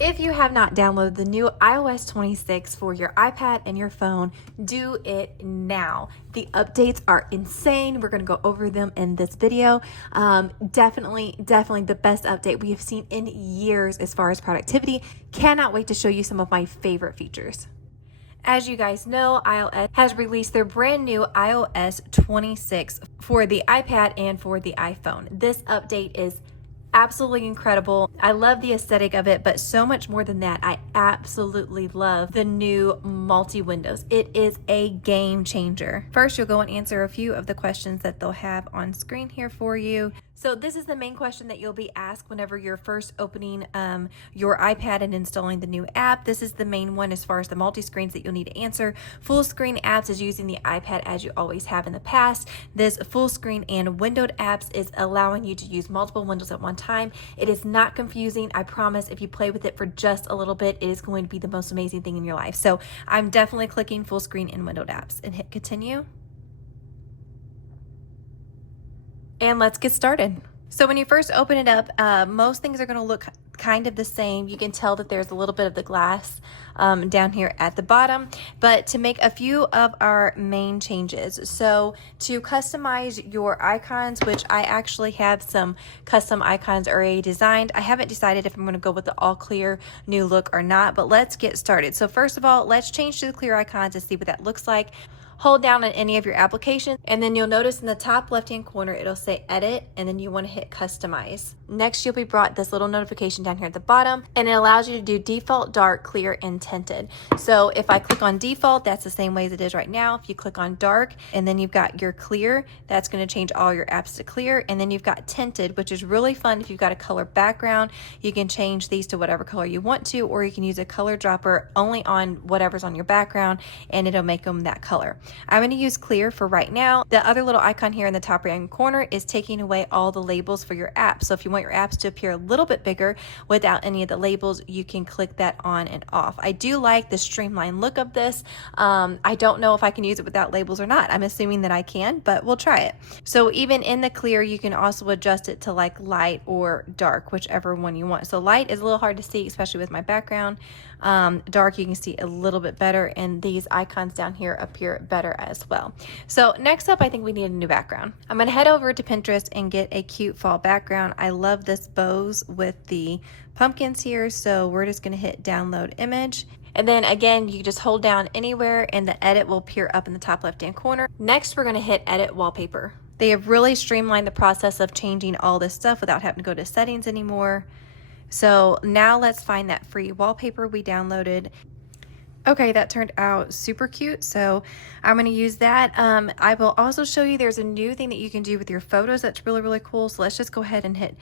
If you have not downloaded the new iOS 26 for your iPad and your phone, do it now. The updates are insane. We're going to go over them in this video. Definitely the best update we have seen in years as far as productivity. Cannot wait to show you some of my favorite features. As you guys know, iOS has released their brand new iOS 26 for the iPad and for the iPhone. This update is absolutely incredible. I love the aesthetic of it, but so much more than that, I absolutely love the new multi-windows. It is a game changer. First, you'll go and answer a few of the questions that they'll have on screen here for you. So this is the main question that you'll be asked whenever you're first opening your iPad and installing the new app. This is the main one as far as the multi-screens that you'll need to answer. Full screen apps is using the iPad as you always have in the past. This full screen and windowed apps is allowing you to use multiple windows at one time. It is not confusing. I promise if you play with it for just a little bit, it is going to be the most amazing thing in your life. So I'm definitely clicking full screen and windowed apps and hit continue. And let's get started. So when you first open it up, most things are going to look kind of the same. You can tell that there's a little bit of the glass down here at the bottom, but to make a few of our main changes. So to customize your icons, which I actually have some custom icons already designed. I haven't decided if I'm going to go with the all clear new look or not, but let's get started. So first of all, let's change to the clear icons and see what that looks like. Hold down on any of your applications, and then you'll notice in the top left hand corner it'll say edit, and then you want to hit customize. Next, you'll be brought this little notification down here at the bottom, and it allows you to do default, dark, clear, and tinted. So if I click on default, that's the same way as it is right now. If you click on dark and then you've got your clear, that's going to change all your apps to clear. And then you've got tinted, which is really fun. If you've got a color background, you can change these to whatever color you want to, or you can use a color dropper only on whatever's on your background and it'll make them that color. I'm going to use clear for right now. The other little icon here in the top right hand corner is taking away all the labels for your apps. So if you want your apps to appear a little bit bigger without any of the labels, you can click that on and off. I do like the streamlined look of this. I don't know if I can use it without labels or not. I'm assuming that I can, but we'll try it. So even in the clear, you can also adjust it to like light or dark, whichever one you want. So light is a little hard to see, especially with my background. Dark, you can see a little bit better, and these icons down here appear better as well. So next up, I think we need a new background. I'm going to head over to Pinterest and get a cute fall background. I love this bows with the pumpkins here, so we're just going to hit download image. And then again, you just hold down anywhere and the edit will appear up in the top left hand corner. Next, we're going to hit edit wallpaper. They have really streamlined the process of changing all this stuff without having to go to settings anymore. So now let's find that free wallpaper we downloaded. Okay, that turned out super cute, so I'm going to use that. I will also show you there's a new thing that you can do with your photos that's really, really cool. So let's just go ahead and hit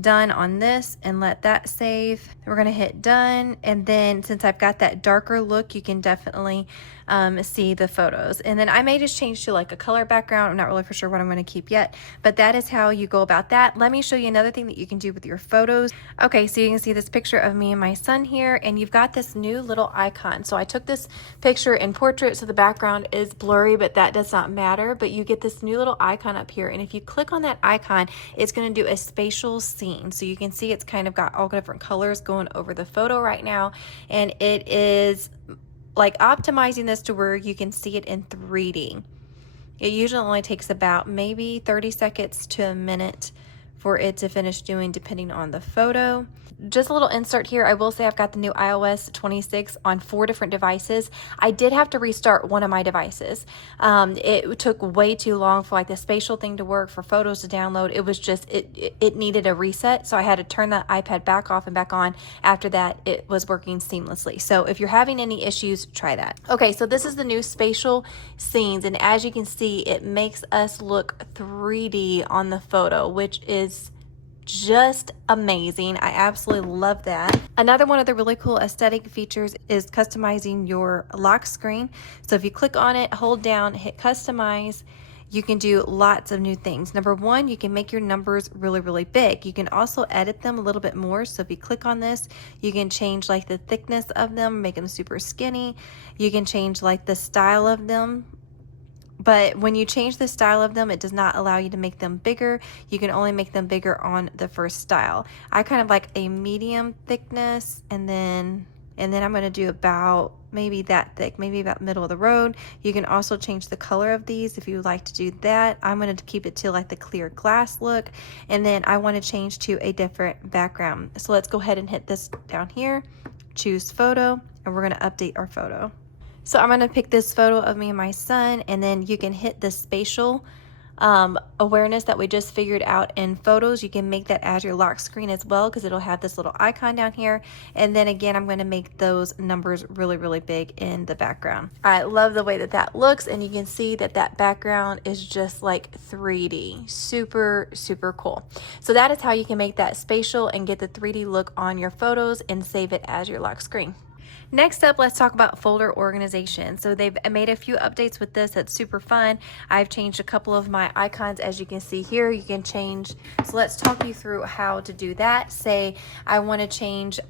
done on this and let that save. We're going to hit done, and then since I've got that darker look, you can definitely see the photos. And then I may just change to like a color background. I'm not really for sure what I'm going to keep yet, but that is how you go about that. Let me show you another thing that you can do with your photos. Okay, so you can see this picture of me and my son here, and you've got this new little icon. So I took this picture in portrait, so the background is blurry, but that does not matter. But you get this new little icon up here, and if you click on that icon, it's going to do a spatial scene. So you can see it's kind of got all different colors going over the photo right now, and it is like optimizing this to where you can see it in 3D. It usually only takes about maybe 30 seconds to a minute for it to finish doing, depending on the photo. Just a little insert here. I will say I've got the new iOS 26 on 4 different devices. I did have to restart one of my devices. It took way too long for like the spatial thing to work, for photos to download. It was just, it needed a reset. So I had to turn the iPad back off and back on. After that, it was working seamlessly. So if you're having any issues, try that. Okay, so this is the new spatial scenes. And as you can see, it makes us look 3D on the photo, which is just amazing. I absolutely love that. Another one of the really cool aesthetic features is customizing your lock screen. So if you click on it, hold down, hit customize, you can do lots of new things. Number one, you can make your numbers really, really big. You can also edit them a little bit more. So if you click on this, you can change like the thickness of them, make them super skinny. You can change like the style of them. But when you change the style of them, it does not allow you to make them bigger. You can only make them bigger on the first style. I kind of like a medium thickness, and then I'm going to do about maybe that thick, maybe about middle of the road. You can also change the color of these if you would like to do that. I'm going to keep it to like the clear glass look, and then I want to change to a different background. So let's go ahead and hit this down here, choose photo, and we're going to update our photo. So I'm going to pick this photo of me and my son, and then you can hit the spatial awareness that we just figured out in photos. You can make that as your lock screen as well, because it'll have this little icon down here. And then again, I'm going to make those numbers really, really big in the background. I love the way that that looks, and you can see that that background is just like 3D. Super, super cool. So that is how you can make that spatial and get the 3D look on your photos and save it as your lock screen. Next up, let's talk about folder organization. So they've made a few updates with this that's super fun. I've changed a couple of my icons, as you can see here. You can change, so let's talk you through how to do that. Say I want to change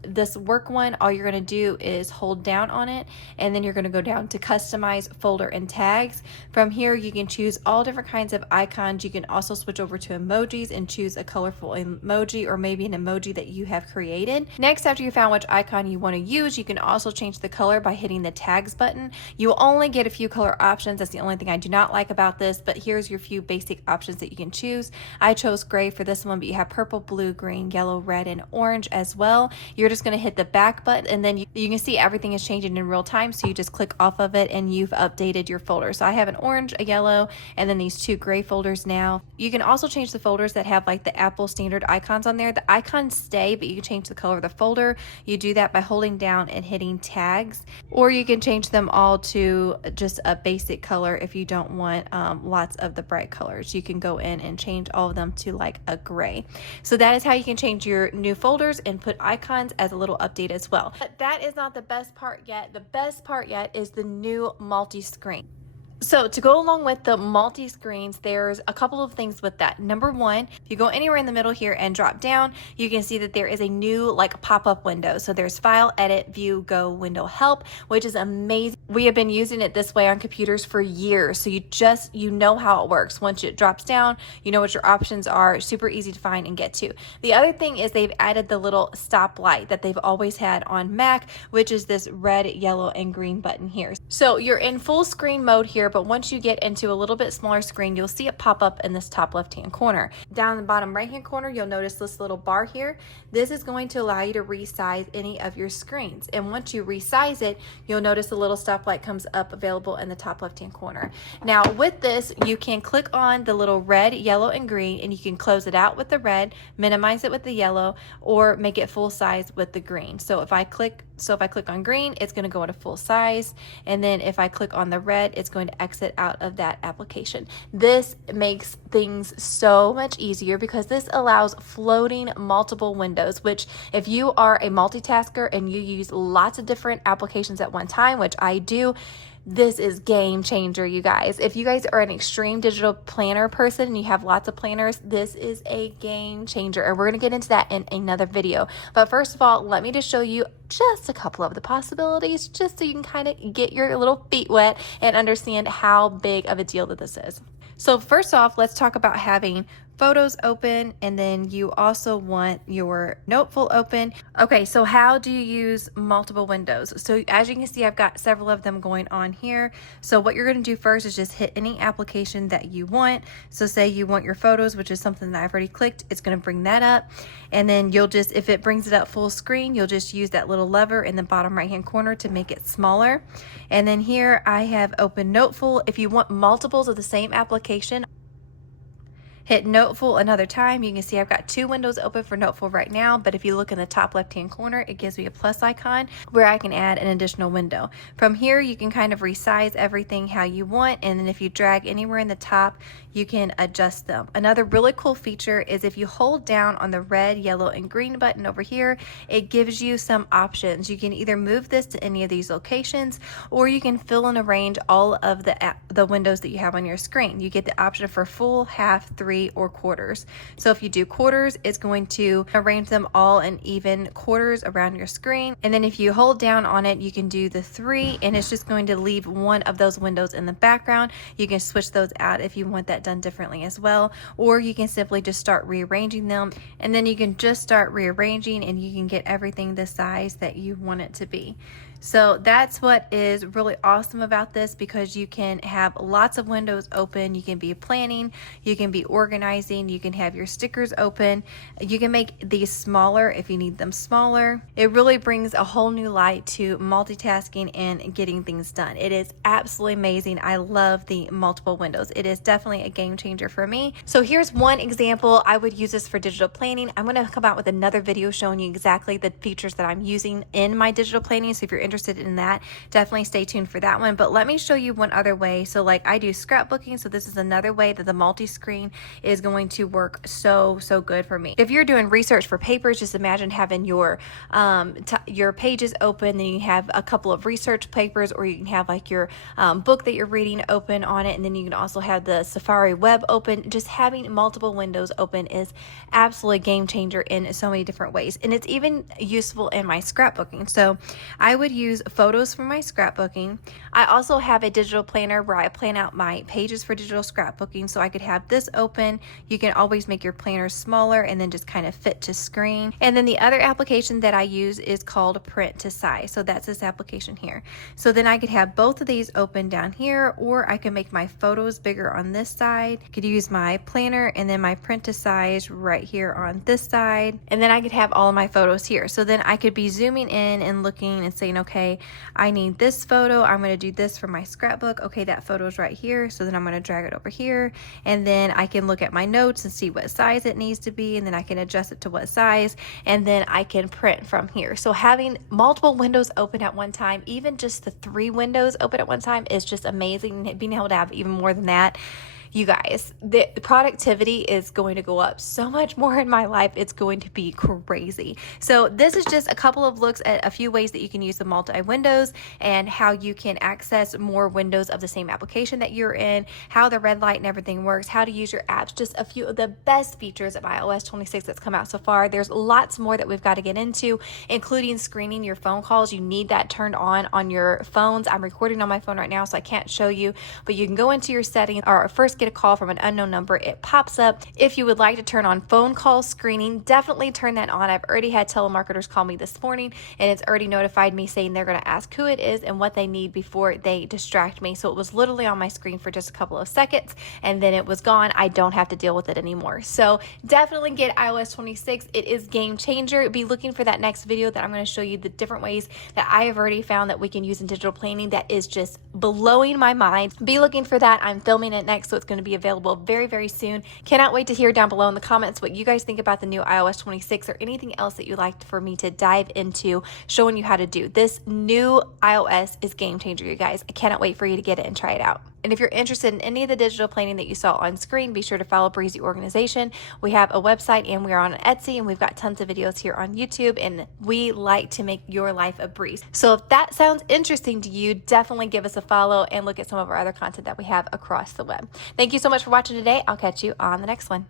this work one. All you're going to do is hold down on it, and then you're going to go down to customize folder and tags. From here, you can choose all different kinds of icons. You can also switch over to emojis and choose a colorful emoji, or maybe an emoji that you have created. Next, after you found which icon you want to use, you can also change the color by hitting the tags button. You will only get a few color options. That's the only thing I do not like about this, but here's your few basic options that you can choose. I chose gray for this one, but you have purple, blue, green, yellow, red, and orange as well. You're just going to hit the back button, and then you can see everything is changing in real time. So you just click off of it and you've updated your folder. So I have an orange, a yellow, and then these two gray folders now. You can also change the folders that have like the Apple standard icons on there. The icons stay, but you can change the color of the folder. You do that by holding down and hitting tags, or you can change them all to just a basic color if you don't want lots of the bright colors. You can go in and change all of them to like a gray. So that is how you can change your new folders and put icons as a little update as well. But that is not the best part yet. The best part yet is the new multi-screen. So to go along with the multi-screens, there's a couple of things with that. Number one, if you go anywhere in the middle here and drop down, you can see that there is a new like pop-up window. So there's File, Edit, View, Go, Window, Help, which is amazing. We have been using it this way on computers for years. So you know how it works. Once it drops down, you know what your options are. Super easy to find and get to. The other thing is they've added the little stop light that they've always had on Mac, which is this red, yellow, and green button here. So you're in full screen mode here, but once you get into a little bit smaller screen, you'll see it pop up in this top left-hand corner. Down in the bottom right-hand corner, you'll notice this little bar here. This is going to allow you to resize any of your screens. And once you resize it, you'll notice a little stoplight comes up available in the top left-hand corner. Now with this, you can click on the little red, yellow, and green, and you can close it out with the red, minimize it with the yellow, or make it full size with the green. So if I click on green, it's going to go into full size. And then if I click on the red, it's going to exit out of that application. This makes things so much easier because this allows floating multiple windows, which if you are a multitasker and you use lots of different applications at one time, which I do, this is game changer, you guys. If you guys are an extreme digital planner person and you have lots of planners, this is a game changer. And we're going to get into that in another video. But first of all, let me just show you just a couple of the possibilities, just so you can kind of get your little feet wet and understand how big of a deal that this is. So first off, let's talk about having photos open, and then you also want your noteful open. Okay, so how do you use multiple windows? So as you can see, I've got several of them going on here. So what you're going to do first is just hit any application that you want. So say you want your photos, which is something that I've already clicked, it's going to bring that up. And then you'll just, if it brings it up full screen, you'll just use that little lever in the bottom right hand corner to make it smaller. And then here I have open noteful. If you want multiples of the same application, hit Noteful another time. You can see I've got two windows open for Noteful right now, but if you look in the top left-hand corner, it gives me a plus icon where I can add an additional window. From here, you can kind of resize everything how you want, and then if you drag anywhere in the top, you can adjust them. Another really cool feature is if you hold down on the red, yellow, and green button over here, it gives you some options. You can either move this to any of these locations, or you can fill and arrange all of the windows that you have on your screen. You get the option for full, half, 3, 3, or quarters. So if you do quarters, it's going to arrange them all in even quarters around your screen. And then if you hold down on it, you can do the 3, and it's just going to leave one of those windows in the background. You can switch those out if you want that done differently as well, or you can simply just start rearranging them, and then you can just start rearranging and you can get everything the size that you want it to be. So that's what is really awesome about this, because you can have lots of windows open. You can be planning, you can be organizing, you can have your stickers open. You can make these smaller if you need them smaller. It really brings a whole new light to multitasking and getting things done. It is absolutely amazing. I love the multiple windows. It is definitely a game changer for me. So here's one example. I would use this for digital planning. I'm going to come out with another video showing you exactly the features that I'm using in my digital planning. So if you're interested in that, definitely stay tuned for that one. But let me show you one other way. So like I do scrapbooking, so this is another way that the multi-screen is going to work so good for me. If you're doing research for papers, just imagine having your pages open, then you have a couple of research papers, or you can have like your book that you're reading open on it, and then you can also have the Safari web open. Just having multiple windows open is absolutely a game changer in so many different ways, and it's even useful in my scrapbooking. So I would use photos for my scrapbooking. I also have a digital planner where I plan out my pages for digital scrapbooking, so I could have this open. You can always make your planner smaller and then just kind of fit to screen. And then the other application that I use is called Print to Size. So that's this application here. So then I could have both of these open down here, or I could make my photos bigger on this side. I could use my planner and then my Print to Size right here on this side. And then I could have all of my photos here. So then I could be zooming in and looking and saying, okay, I need this photo. I'm going to do this for my scrapbook. Okay, that photo is right here. So then I'm going to drag it over here, and then I can look at my notes and see what size it needs to be, and then I can adjust it to what size, and then I can print from here. So having multiple windows open at one time, even just the 3 windows open at one time, is just amazing. Being able to have even more than that, you guys, the productivity is going to go up so much more in my life. It's going to be crazy. So this is just a couple of looks at a few ways that you can use the multi-windows and how you can access more windows of the same application that you're in, how the red light and everything works, how to use your apps, just a few of the best features of iOS 26 that's come out so far. There's lots more that we've got to get into, including screening your phone calls. You need that turned on your phones. I'm recording on my phone right now, so I can't show you, but you can go into your settings, or first get a call from an unknown number. It pops up. If you would like to turn on phone call screening, definitely turn that on. I've already had telemarketers call me this morning, and it's already notified me saying they're going to ask who it is and what they need before they distract me. So it was literally on my screen for just a couple of seconds, and then it was gone. I don't have to deal with it anymore. So definitely get iOS 26. It is game changer. Be looking for that next video that I'm going to show you the different ways that I have already found that we can use in digital planning. That is just blowing my mind. Be looking for that. I'm filming it next, so it's going to be available very soon. Cannot wait to hear down below in the comments what you guys think about the new iOS 26, or anything else that you'd like for me to dive into showing you how to do. This new iOS is game changer, you guys. I cannot wait for you to get it and try it out. And if you're interested in any of the digital planning that you saw on screen, be sure to follow Breezy Organization. We have a website, and we are on Etsy, and we've got tons of videos here on YouTube, and we like to make your life a breeze. So if that sounds interesting to you, definitely give us a follow and look at some of our other content that we have across the web. Thank you so much for watching today. I'll catch you on the next one.